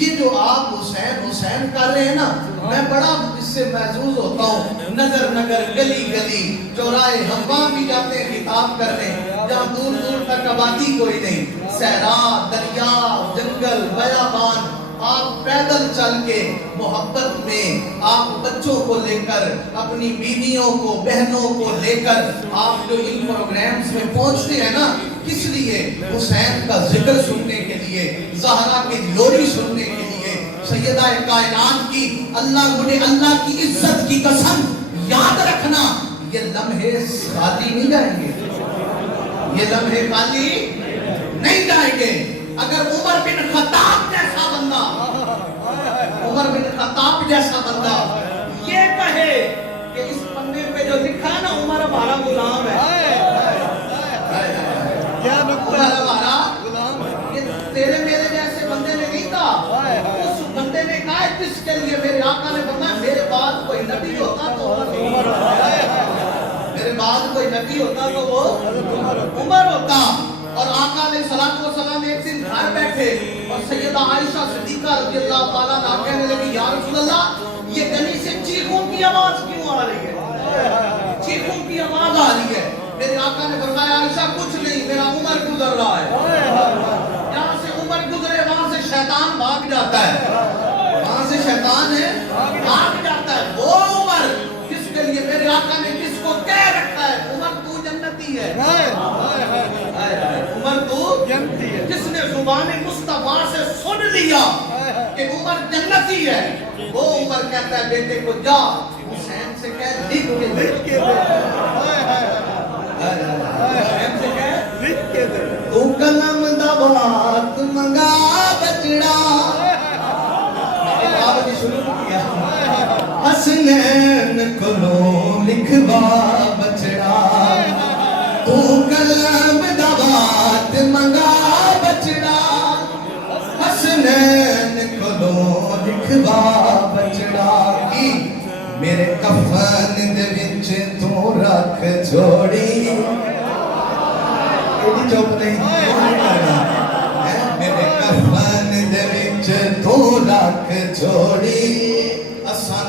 یہ جو آپ حسین حسین کر رہے ہیں نا، میں بڑا اس سے محظوظ ہوتا ہوں. نگر نگر گلی گلی چوراہے ہم بھی جاتے ہیں خطاب کرنے، جہاں دور دور تک آبادی کوئی نہیں، صحرا دریا جنگل بیابان، آپ پیدل چل کے محبت میں آپ بچوں کو لے کر، اپنی بیویوں کو بہنوں کو لے کر آپ جو ان پروگرامز میں پہنچتے ہیں نا، کس لیے؟ حسین کا ذکر سننے کے لیے، زہرا کی لوری سننے کے لیے، سیدہ کائنات کی. مجھے اللہ کی عزت کی قسم یاد رکھنا، یہ لمحے خالی نہیں جائیں گے، یہ لمحے خالی نہیں جائیں گے. اگر عمر بن خطاب جیسا بندہ، عمر بن خطاب جیسا بندہ یہ کہے کہ اس پنے پہ جو لکھا ہے نا عمر ہمارا غلام ہے، عمر ہمارا غلام ہے، یہ تیرے میرے جیسے بندے نے نہیں کہا. اس بندے نے کہا جس کے لیے میرے آقا نے فرمایا میرے بعد کوئی نبی ہوتا تو عمر ہوتا، میرے بعد کوئی نبی ہوتا تو وہ عمر ہوتا. اور آقا علیہ السلام ایک دن گھر بیٹھے اور سیدہ عائشہ صدیقہ رضی اللہ تعالیٰ عنہا کہنے لگی یا رسول اللہ یہ گلی سے چیخوں کی آواز کیوں آ رہی ہے؟ چیخوں کی آواز آ رہی ہے. میرے آقا نے فرمایا عائشہ کچھ نہیں، میرا عمر گزر رہا ہے. جہاں سے عمر گزرے وہاں سے شیطان بھاگ جاتا ہے، وہاں سے شیطان ہے بھاگ جاتا ہے. وہ عمر جس کے لیے میرے آقا نے جس کو کہہ رکھا ہے عمر تو جنتی ہے، عمر تو جنتی ہے، جس نے زبان مصطفیٰ سے سن لیا کہ عمر جنتی ہے، وہ عمر کہتا ہے بیٹے کو جا حسین سے کہہ لکھ کے دے، حسین سے کہہ لکھ کے دے. تو قلم دا بات منگا بچڑا، آپ نے شروع کیا حسنین کو لکھوا بچڑا، تو قلم دا بات منگا بچڑا، حسنین کو لکھوا بچڑا. کی میرے کفن دے وچ تو رکھ چھوڑی، چوپ نہیں، میرے کفن دے وچ تو رکھ چھوڑی، اساں